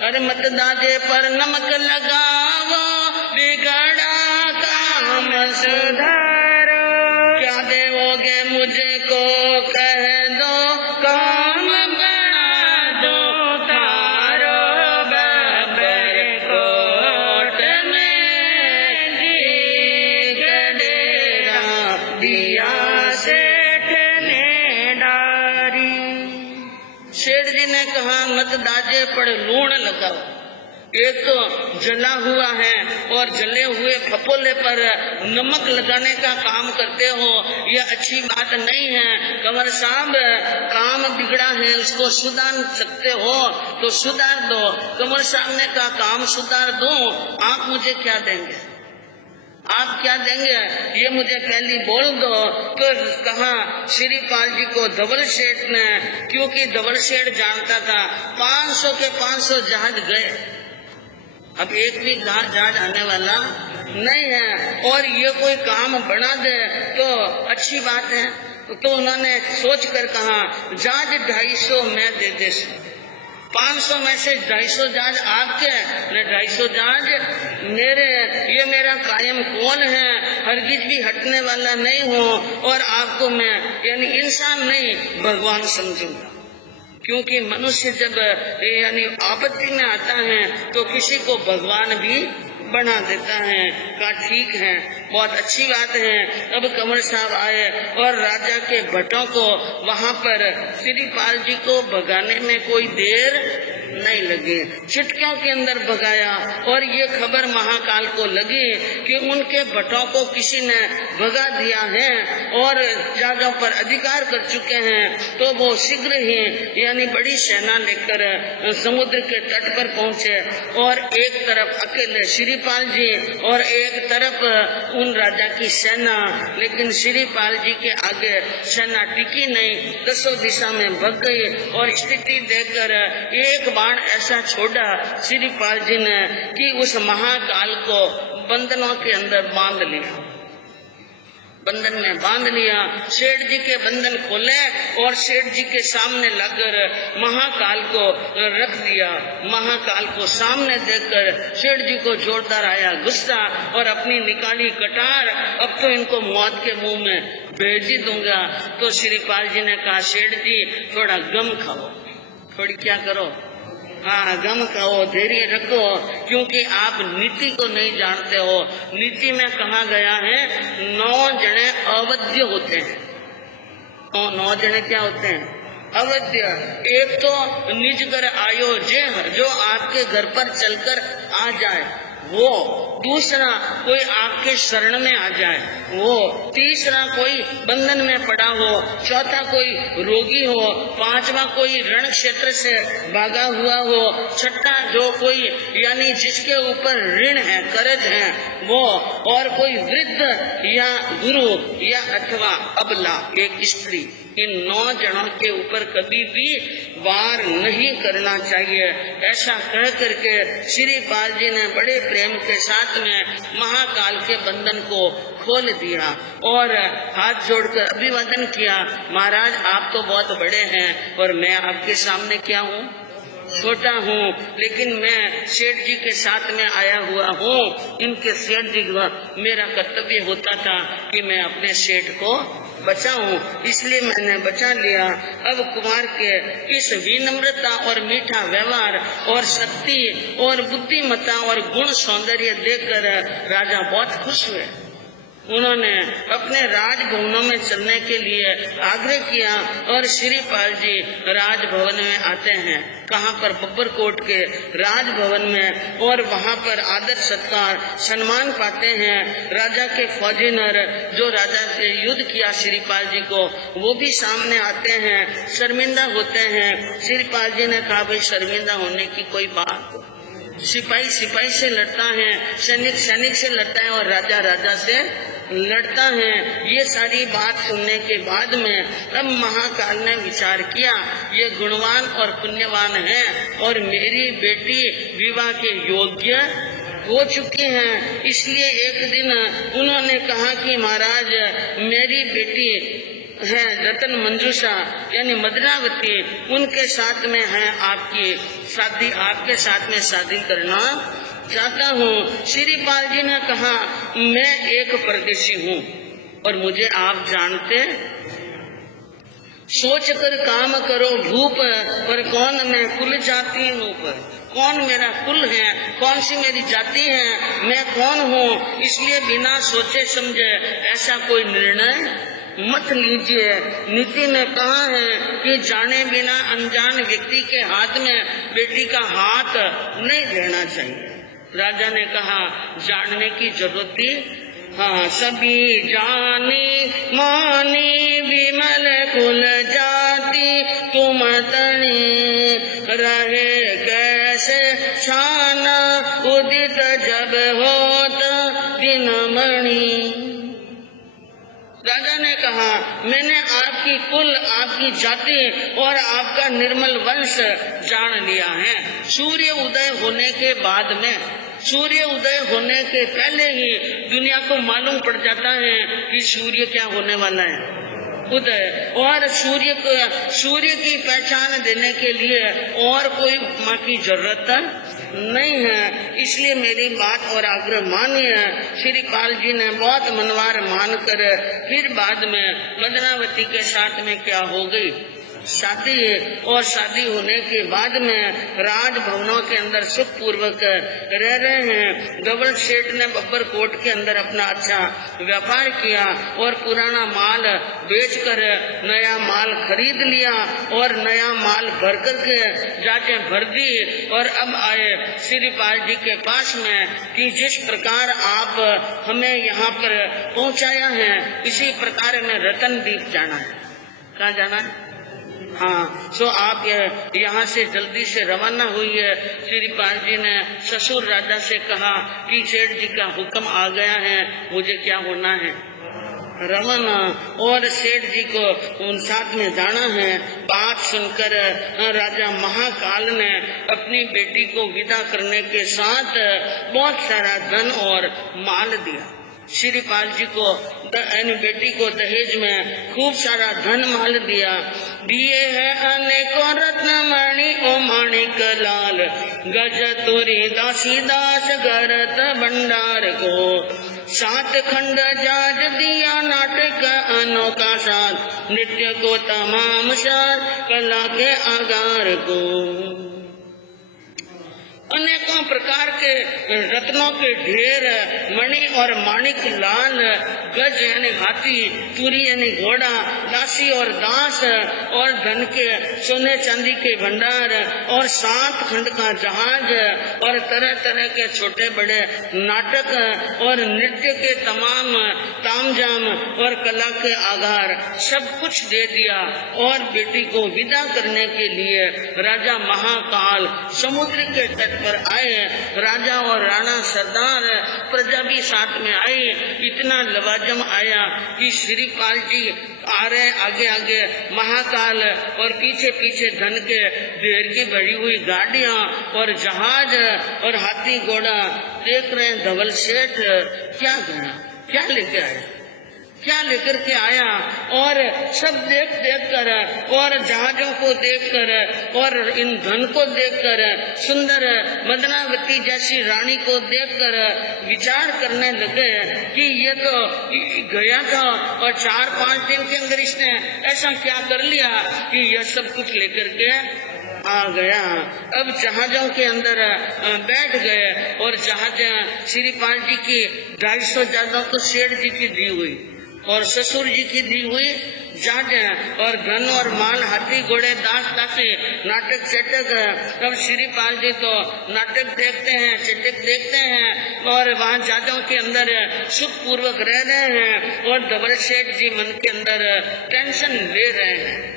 अरे मत दादे पर नमक लगाओ, बिगड़ा काम सुधारो, क्या देवोगे मुझे को कह दो, काम बना दो तारो, बब्बर कोट में जी गडेरा दिया सेठ ने डारी। सेठ जी ने कहा मत दाजे पर लूण लगाओ, एक तो जला हुआ है और जले हुए फपोले पर नमक लगाने का काम करते हो, यह अच्छी बात नहीं है। कंवर साहब काम बिगड़ा है, उसको सुधार सकते हो तो सुधार दो। कंवर साहब ने कहा काम सुधार दूं, आप मुझे क्या देंगे? आप क्या देंगे ये मुझे पहले बोल दो। तो कहा श्रीपाल जी को धवल सेठ ने, क्योंकि धवल सेठ जानता था 500 के 500 जहाज गए, अब एक भी जहाज आने वाला नहीं है और ये कोई काम बना दे तो अच्छी बात है। तो उन्होंने सोच कर कहा जहाज 250 मैं दे दे, 500 में से 250 जहाज आपके न 250 जहाज मेरे, ये मेरा कायम कौन है, हरगिज भी हटने वाला नहीं हूँ और आपको मैं यानी इंसान नहीं भगवान समझूंगा। क्योंकि मनुष्य जब यानी आपत्ति में आता है तो किसी को भगवान भी बना देता है। कहा ठीक है, बहुत अच्छी बात है। अब कंवर साहब आए और राजा के भट्टों को वहाँ पर श्रीपाल जी को भगाने में कोई देर नहीं लगी, चुटकियों के अंदर भगाया। और ये खबर महाकाल को लगी कि उनके भट्टों को किसी ने भगा दिया है और जगह पर अधिकार कर चुके हैं। तो वो शीघ्र ही यानी बड़ी सेना लेकर समुद्र के तट पर पहुंचे और एक तरफ अकेले श्रीपाल जी और एक तरफ उन राजा की सेना। लेकिन श्रीपाल जी के आगे सेना टिकी नहीं, दसों दिशा में भग गई और स्थिति देखकर एक बाण ऐसा छोड़ा श्रीपाल जी ने कि उस महाकाल को बंधनों के अंदर बांध लिया, बंधन में बांध लिया। सेठ जी के बंधन खोले और सेठ जी के सामने लाकर महाकाल को रख दिया। महाकाल को सामने देखकर सेठ जी को जोरदार आया गुस्सा और अपनी निकाली कटार, अब तो इनको मौत के मुंह में भेज ही दूंगा। तो श्रीपाल जी ने कहा, सेठ जी थोड़ा गम खाओ, थोड़ी क्या करो, हाँ गम खाओ, धैर्य रखो, क्योंकि आप नीति को नहीं जानते हो। नीति में कहा गया है 9 जने अवध्य होते हैं। 9 जने क्या होते हैं? अवध्य। एक तो निज घर आयो जो आपके घर पर चलकर आ जाए वो, दूसरा कोई आपके शरण में आ जाए वो, तीसरा कोई बंधन में पड़ा हो, चौथा कोई रोगी हो, पांचवा कोई रण क्षेत्र से भागा हुआ हो, छठा जो कोई यानी जिसके ऊपर ऋण है, कर्ज है वो, और कोई वृद्ध या गुरु या अथवा अबला एक स्त्री। इन 9 जनों के ऊपर कभी भी वार नहीं करना चाहिए। ऐसा कह करके श्रीपाल जी ने बड़े प्रेम के साथ में महाकाल के बंधन को खोल दिया और हाथ जोड़कर अभिवादन किया। महाराज आप तो बहुत बड़े हैं और मैं आपके सामने क्या हूँ, छोटा हूँ, लेकिन मैं सेठ जी के साथ में आया हुआ हूँ। इनके सेठ जी का मेरा कर्तव्य होता था कि मैं अपने सेठ को बचाऊं, इसलिए मैंने बचा लिया। अब कुमार के इस विनम्रता और मीठा व्यवहार और शक्ति और बुद्धिमत्ता और गुण सौंदर्य देखकर राजा बहुत खुश हुए। उन्होंने अपने राजभवनों में चलने के लिए आग्रह किया और श्रीपाल जी राजभवन में आते हैं। कहाँ पर? बब्बर कोट के राजभवन में, और वहाँ पर आदर सत्कार सम्मान पाते हैं। राजा के फौजीनर जो राजा से युद्ध किया श्रीपाल जी को, वो भी सामने आते हैं, शर्मिंदा होते हैं। श्रीपाल जी ने कहा, भाई शर्मिंदा होने की कोई बात, सिपाही सिपाही से लड़ता है, सैनिक सैनिक से लड़ता है और राजा राजा से लड़ता है। ये सारी बात सुनने के बाद में अब महाकाल ने विचार किया, ये गुणवान और पुण्यवान है और मेरी बेटी विवाह के योग्य हो चुकी हैं। इसलिए एक दिन उन्होंने कहा कि महाराज मेरी बेटी है रतन मंजूषा यानी मदनावती, उनके साथ में है आपकी शादी, आपके साथ में शादी करना चाहता हूँ। श्रीपाल जी ने कहा, मैं एक परदेशी हूँ और मुझे आप जानते, सोच कर काम करो भूप पर कौन मैं कुल जाती हूँ पर, कौन मेरा कुल है, कौन सी मेरी जाति है, मैं कौन हूँ। इसलिए बिना सोचे समझे ऐसा कोई निर्णय मत लीजिए। नीति में कहा है कि जाने बिना अनजान व्यक्ति के हाथ में बेटी का हाथ नहीं देना चाहिए। राजा ने कहा, जानने की जरूरत थी? हाँ, सभी जाने माने विमल कुल जाति, तुम तनी रहे कैसे छाना, उदित जब होत दिन मणि। राजा ने कहा, मैंने आपकी कुल, आपकी जाति और आपका निर्मल वंश जान लिया है। सूर्य उदय होने के बाद में, सूर्य उदय होने के पहले ही दुनिया को मालूम पड़ जाता है कि सूर्य क्या होने वाला है, उदय। और सूर्य की पहचान देने के लिए और कोई माँ की जरूरत नहीं है। इसलिए मेरी बात और आग्रह मानिए। श्रीपाल जी ने बहुत मनवार मानकर फिर बाद में मदनावती के साथ में क्या हो गई, शादी और शादी होने के बाद में राज भवनों के अंदर सुख पूर्वक रह रहे हैं। धवल सेठ ने बब्बर कोट के अंदर अपना अच्छा व्यापार किया और पुराना माल बेचकर नया माल खरीद लिया और नया माल भर करके जाके भर दी। और अब आए श्रीपाल जी के पास में कि जिस प्रकार आप हमें यहाँ पर पहुँचाया है इसी प्रकार में रतनदीप जाना है। कहाँ जाना है? हाँ, तो आप यहाँ से जल्दी से रवाना हुई है। श्रीपाल जी ने ससुर राजा से कहा कि सेठ जी का हुक्म आ गया है, मुझे क्या होना है? रवाना। और सेठ जी को उन साथ में जाना है। बात सुनकर राजा महाकाल ने अपनी बेटी को विदा करने के साथ बहुत सारा धन और माल दिया। श्रीपाल जी को बेटी को दहेज में खूब सारा धन माल दिया। दिए है अनेकों रत्न मणि ओ माणिक लाल, गज तोरी दासी दास गरत भंडार को। 7 खंड जाज दिया नाटक अनोखा साथ, नृत्य को तमाम साथ कला के आगार को। अनेकों प्रकार के रत्नों के ढेर, मणि और माणिक लाल, गज यानी हाथी, तुरी यानी घोड़ा, दासी और दास और धन के सोने चांदी के भंडार और 7 खंड का जहाज और तरह तरह के छोटे बड़े नाटक और नृत्य के तमाम तामझाम और कला के आधार सब कुछ दे दिया। और बेटी को विदा करने के लिए राजा महाकाल समुद्र के तट पर आए। राजा और राणा सरदार प्रजा भी साथ में आई। इतना लवाजम आया कि श्रीपाल जी आ रहे आगे आगे महाकाल और पीछे पीछे धन के ढेर की भरी हुई गाड़ियां और जहाज और हाथी घोड़ा देख रहे। धवल सेठ क्या गया, क्या लेके आया, क्या लेकर के आया। और सब देख कर और जहाजों को देखकर और इन धन को देखकर, सुंदर मदनावती जैसी रानी को देखकर विचार करने लगे कि ये तो गया था और 4-5 दिन के अंदर इसने ऐसा क्या कर लिया कि यह सब कुछ लेकर के आ गया। अब जहाजों के अंदर बैठ गए और जहाज श्रीपाल जी की 250 ज्यादा तो सेठ जी की दी हुई और ससुर जी की दी हुई जहाज और धन और माल, हाथी घोड़े दास दासी, नाटक चटक। अब श्रीपाल जी तो नाटक देखते हैं, चटक देखते हैं और वहाँ जहाजों के अंदर सुख पूर्वक रह रहे हैं। और धवल सेठ जी मन के अंदर टेंशन ले रहे हैं।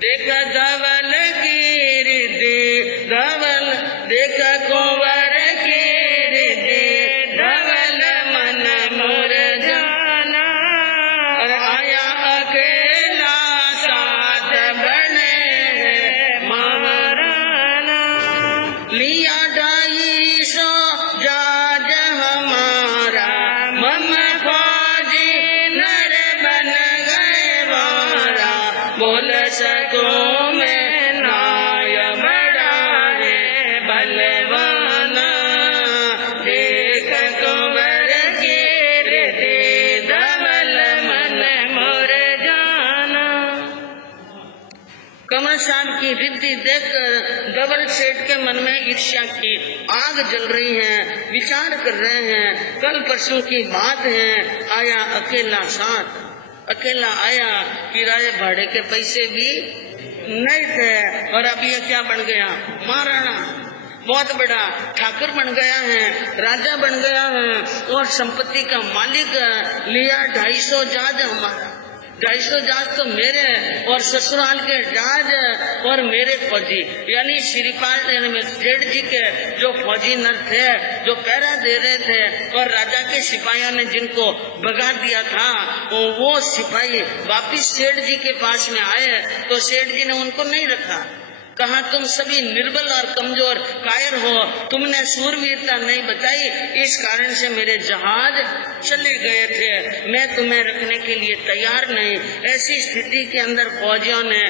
देखा धवल की रिद्धि, धवल देखा कुंवर की रिद्धि, धवल मन मोर जाना और आया अकेला साथ बने महाराना। लिया 250 जाज हमारा, मम फौजी नर बन गए वारा। बोल सको मैं नाय बड़ा है बलवाना, देख कुंवर की रिद्धि, धवल मन मोर जाना। कमर साहब की रिद्धि देखकर धवल सेठ के मन में ईर्ष्या की आग जल रही है। विचार कर रहे हैं, कल परसों की बात है, आया अकेला साथ। अकेला आया, किराए भाड़े के पैसे भी नहीं थे और अब ये क्या बन गया, महाराणा, बहुत बड़ा ठाकुर बन गया है, राजा बन गया है और संपत्ति का मालिक। लिया 250 जहाज हमारा, 250 जहाज तो मेरे और ससुराल के जहाज और मेरे फौजी, यानी श्रीपाल यानी सेठ जी के जो फौजी नर थे जो पहरा दे रहे थे और राजा के सिपाहियों ने जिनको भगा दिया था, वो सिपाही वापिस सेठ जी के पास में आए तो सेठ जी ने उनको नहीं रखा। कहा तुम सभी निर्बल और कमजोर कायर हो, तुमने सूरवीरता नहीं बचाई, इस कारण से मेरे जहाज चले गए थे, मैं तुम्हें रखने के लिए तैयार नहीं। ऐसी स्थिति के अंदर फौजियों ने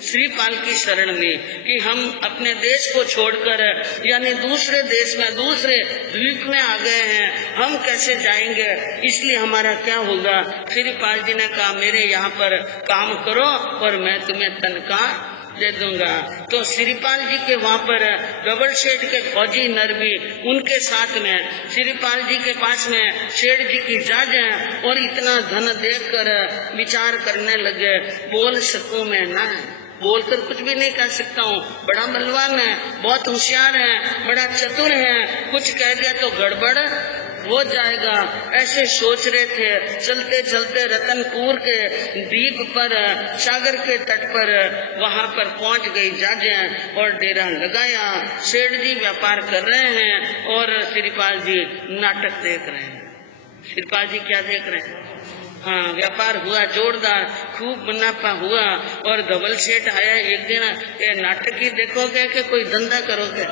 श्रीपाल की शरण ली कि हम अपने देश को छोड़कर यानी दूसरे देश में दूसरे द्वीप में आ गए हैं, हम कैसे जाएंगे, इसलिए हमारा क्या होगा। श्रीपाल जी ने कहा मेरे यहाँ पर काम करो और मैं तुम्हें तनख्वाह दे दूंगा। तो श्रीपाल जी के वहाँ पर डबल सेठ के फौजी नर भी उनके साथ में श्रीपाल जी के पास में सेठ जी की जाज है और इतना धन देखकर विचार करने लगे, बोल सकूं मैं ना, बोलकर कुछ भी नहीं कह सकता हूँ, बड़ा बलवान है, बहुत होशियार है, बड़ा चतुर है, कुछ कह दिया तो गड़बड़ हो जाएगा। ऐसे सोच रहे थे। चलते चलते रतनपुर के द्वीप पर सागर के तट पर वहाँ पर पहुँच गई जाजें और डेरा लगाया। सेठ जी व्यापार कर रहे हैं और श्रीपाल जी नाटक देख रहे हैं। श्रीपाल जी क्या देख रहे हैं? हाँ, व्यापार हुआ जोरदार, खूब मुनाफा हुआ और धवल सेठ आया एक दिन, ये नाटक ही देखोगे कि कोई धंधा करोगे?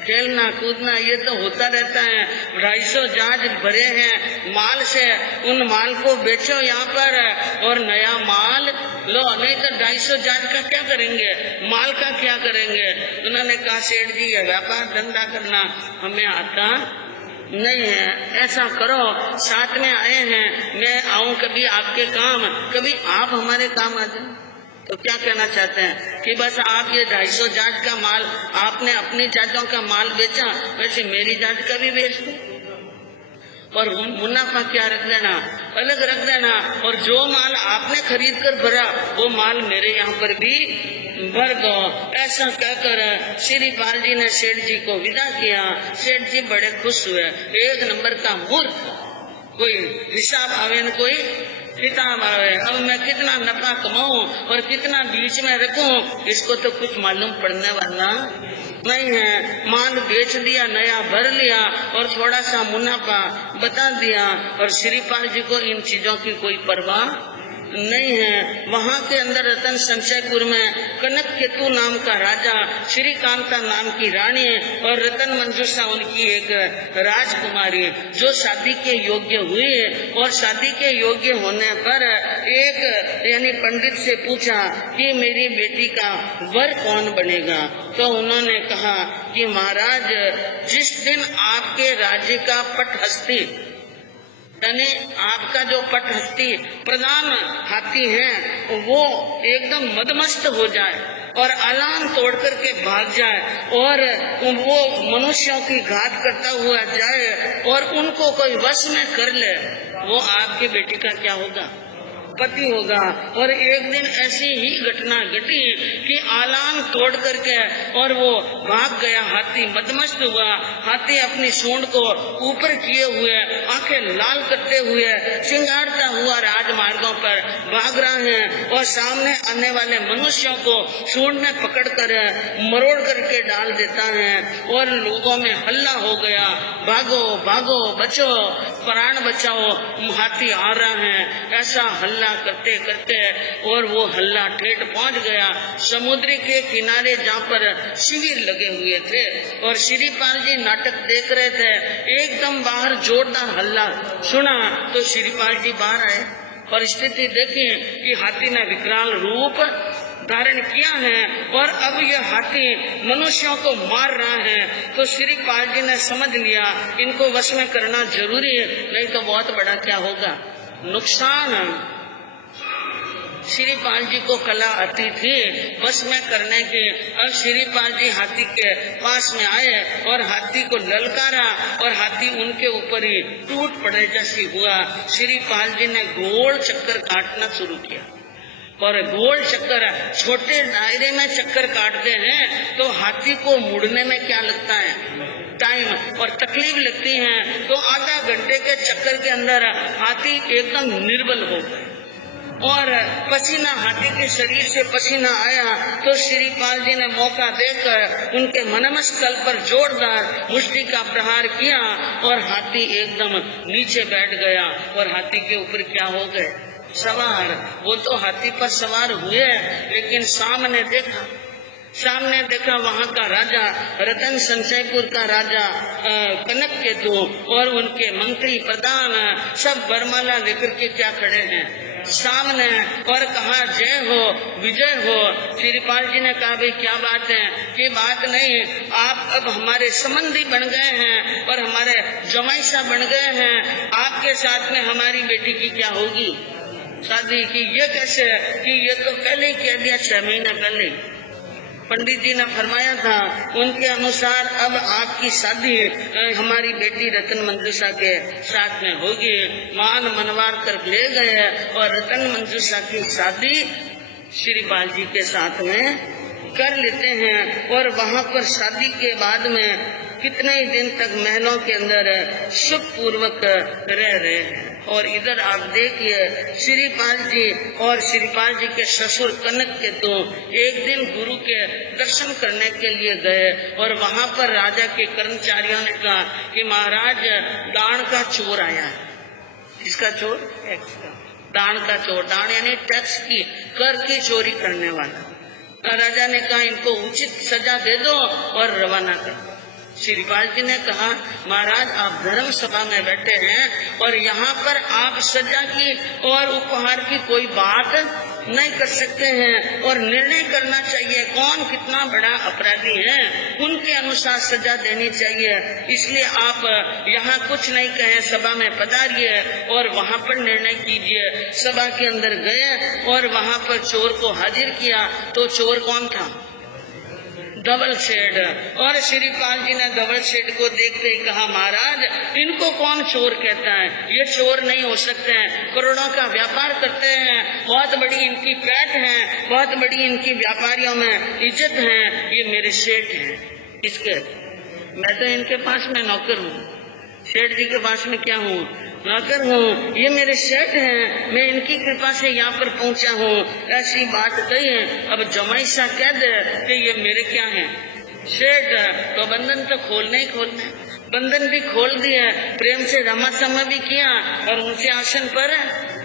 खेलना कूदना ये तो होता रहता है। 250 जहाज भरे हैं माल से, उन माल को बेचो यहाँ पर और नया माल लो, नहीं तो 250 जहाज का क्या करेंगे, माल का क्या करेंगे। उन्होंने कहा सेठ जी ये व्यापार धंधा करना हमें आता नहीं है, ऐसा करो साथ में आए हैं, मैं आऊं कभी आपके काम, कभी आप हमारे काम आ जाओ। तो क्या कहना चाहते हैं कि बस आप ये 250 जाट का माल आपने अपनी जाटों का माल बेचा, वैसे मेरी जाट का भी बेच दो और मुनाफा क्या रख देना, अलग रख देना, और जो माल आपने खरीद कर भरा वो माल मेरे यहाँ पर भी भर दो। ऐसा कहकर श्रीपाल जी ने सेठ जी को विदा किया। सेठ जी बड़े खुश हुए। एक नंबर का मूर्ख, कोई हिसाब आवे न कोई किताब आवे, अब मैं कितना नफा कमाऊं और कितना बीच में रखूं, इसको तो कुछ मालूम पड़ने वाला नहीं है। माल बेच दिया, नया भर लिया और थोड़ा सा मुनाफा बता दिया और श्रीपाल जी को इन चीजों की कोई परवाह नहीं है। वहाँ के अंदर रतन संचयपुर में कनक केतु नाम का राजा, श्रीकांता नाम की रानी और रतन मंजूषा उनकी एक राजकुमारी जो शादी के योग्य हुई और शादी के योग्य होने पर एक यानी पंडित से पूछा कि मेरी बेटी का वर कौन बनेगा। तो उन्होंने कहा कि महाराज जिस दिन आपके राज्य का पटहस्ती यानी आपका जो पटहस्ती प्रधान हाथी है वो एकदम मदमस्त हो जाए और अलार्म तोड़ करके भाग जाए और वो मनुष्यों की घात करता हुआ जाए और उनको कोई वश में कर ले, वो आपकी बेटी का क्या होगा, पति होगा। और एक दिन ऐसी ही घटना घटी कि आलान तोड़ करके और वो भाग गया, हाथी मदमस्त हुआ। हाथी अपनी सूंड को ऊपर किए हुए, आंखें लाल करते हुए, सिंगारता हुआ राजमार्गों पर भाग रहा है और सामने आने वाले मनुष्यों को सूंड में पकड़कर मरोड़ करके डाल देता है और लोगों में हल्ला हो गया, भागो भागो बचो, प्राण बचाओ, हाथी आ रहा है। ऐसा हल्ला करते करते और वो हल्ला ठेठ पहुंच गया समुद्र के किनारे जहाँ पर शिविर लगे हुए थे और श्रीपाल जी नाटक देख रहे थे। एकदम बाहर जोरदार हल्ला सुना तो श्रीपाल जी बाहर आए और स्थिति देखी कि हाथी ने विकराल रूप धारण किया है और अब यह हाथी मनुष्यों को मार रहा है। तो श्रीपाल जी ने समझ लिया इनको वश में करना जरूरी है, नहीं तो बहुत बड़ा क्या होगा, नुकसान। श्रीपाल जी को कला आती थी बस में करने की। अब श्रीपाल जी हाथी के पास में आए और हाथी को ललकारा और हाथी उनके ऊपर ही टूट पड़े जैसी हुआ। श्रीपाल जी ने गोल चक्कर काटना शुरू किया और गोल चक्कर, छोटे दायरे में चक्कर काटते हैं तो हाथी को मुड़ने में क्या लगता है, टाइम और तकलीफ लगती है। तो आधा घंटे के चक्कर के अंदर हाथी एकदम निर्बल हो गए और पसीना, हाथी के शरीर से पसीना आया। तो श्रीपाल जी ने मौका देकर उनके मनमस्तल पर जोरदार मुष्टि का प्रहार किया और हाथी एकदम नीचे बैठ गया और हाथी के ऊपर क्या हो गए, सवार। वो तो हाथी पर सवार हुए लेकिन सामने देखा वहाँ का राजा, रतन संचयपुर का राजा कनक केतु और उनके मंत्री प्रधान सब वरमाला लेकर के क्या खड़े हैं, सामने और कहा जय हो, विजय हो। श्रीपाल जी ने कहा भाई क्या बात है? कि बात नहीं, आप अब हमारे संबंधी बन गए हैं और हमारे जमाई साहब बन गए हैं, आपके साथ में हमारी बेटी की क्या होगी शादी की? ये कैसे है कि ये तो पहले ही कह दिया, 6 महीने पहले पंडित जी ने फरमाया था। उनके अनुसार अब आपकी शादी हमारी बेटी रतन मंजूषा के साथ में होगी। मान मनवार कर ले गए और रतन मंजूषा की शादी श्रीपाल जी के साथ में कर लेते हैं। और वहाँ पर शादी के बाद में कितने ही दिन तक महलों के अंदर सुख पूर्वक रह रहे हैं। और इधर आप देखिए श्रीपाल जी और श्रीपाल जी के ससुर कनक के तो एक दिन गुरु के दर्शन करने के लिए गए और वहाँ पर राजा के कर्मचारियों ने कहा कि महाराज दान का चोर आया है। किसका चोर? टैक्स का। दान का चोर, दान यानी टैक्स की, कर की चोरी करने वाला। राजा ने कहा इनको उचित सजा दे दो और रवाना कर दो। श्रीपाल जी ने कहा महाराज आप धर्म सभा में बैठे हैं और यहाँ पर आप सजा की और उपहार की कोई बात नहीं कर सकते हैं और निर्णय करना चाहिए कौन कितना बड़ा अपराधी है, उनके अनुसार सजा देनी चाहिए। इसलिए आप यहाँ कुछ नहीं कहें, सभा में पधारिए और वहाँ पर निर्णय कीजिए। सभा के अंदर गए और वहाँ पर चोर को हाजिर किया। तो चोर कौन था? धवल सेठ। और श्रीपाल जी ने धवल सेठ को देखते ही कहा महाराज इनको कौन चोर कहता है? ये चोर नहीं हो सकते हैं, करोड़ों का व्यापार करते हैं, बहुत बड़ी इनकी पैठ है, बहुत बड़ी इनकी व्यापारियों में इज्जत है, ये मेरे सेठ हैं। इसके मैं तो इनके पास में नौकर हूँ, सेठ जी के पास में क्या हूँ? नौकर हूँ। ये मेरे सेठ हैं, मैं इनकी कृपा से यहाँ पर पहुँचा हूँ। ऐसी बात कही है। अब जमाई सा कह दे कि ये मेरे क्या हैं? सेठ। तो बंधन तो खोलने ही खोलने, बंधन भी खोल दिया, प्रेम से रमासमा भी किया और उनसे आसन पर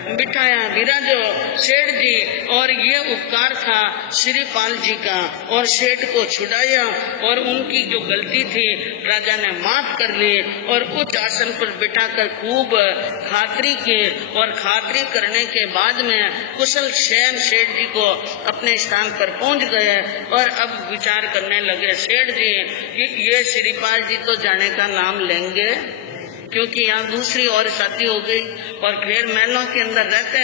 बिठाया। विराजो सेठ जी। और ये उपकार था श्रीपाल जी का और सेठ को छुड़ाया और उनकी जो गलती थी राजा ने माफ कर ली और उच्च आसन पर बिठाकर खूब खातरी की। और खातरी करने के बाद में कुशल सेन सेठ जी को अपने स्थान पर पहुंच गए और अब विचार करने लगे सेठ जी कि ये श्रीपाल जी तो जाने का नाम लेंगे, क्योंकि यहाँ दूसरी और शादी हो गई और फिर महलों के अंदर रहते हैं।